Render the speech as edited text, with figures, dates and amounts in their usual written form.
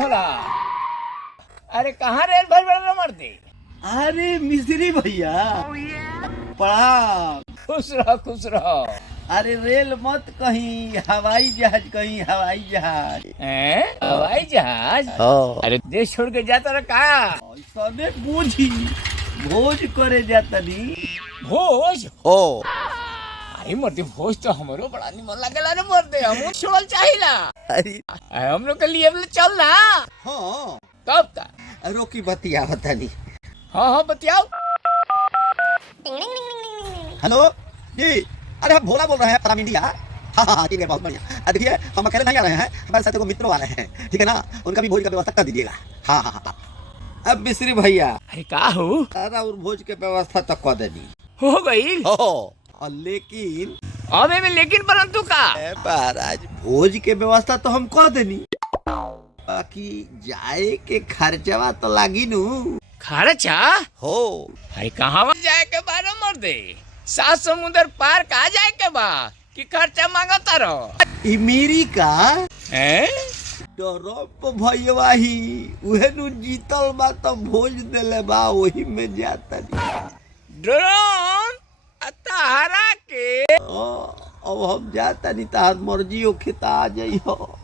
भोला। अरे कहाँ रेल भाई बड़ा मरते? अरे मिस्त्री भैया प्रणाम। खुश रहो खुश रहो। अरे रेल मत कहीं, हवाई जहाज कहीं, हवाई जहाज। हवाई जहाज? अरे देश छोड़ के जाता रहा का? ऐसा बूझी भोज करे जाता नी। भोज हो अरे मरते भोज तो हमरो बड़ा निमन लगेला रे मरते। हम छोड़ चाहिला। अरे हम लोग के लिए चल ना। हाँ कब तक? रोकी बतिया बता नी। हाँ बतियाओ। हेलो जी, अरे हम भोला बोल रहे हैं फ्रॉम इंडिया। हाँ ठीक है, बहुत बढ़िया। देखिए हम अकेले नहीं आ रहे हैं, हमारे साथ मित्र वाले हैं, ठीक है ना, उनका भी भोज का व्यवस्था कर दीजिएगा। हाँ। अब मिस्त्री भैया अरे का हो? अरे और भोज के व्यवस्था तक कर देनी हो गई। लेकिन अबे में लेकिन परंतु का महाराज भोज के व्यवस्था तो हम कर देनी, बाकी जाए के खर्चवा तो लागी नू। खर्चा हो अरे कहाँ जाए के बारे मर्दे? 7 समुंदर पार कहाँ जाए के बा कि खर्चा मांगता रहो? मेरी का हैं? डरप भैया ही उहे नु जीतल बा तो भोज देले बा, वही में जाता ड्रोन तारा के। अब हम जाता नहीं, तार मर्जी हो खेता आ जाई हो।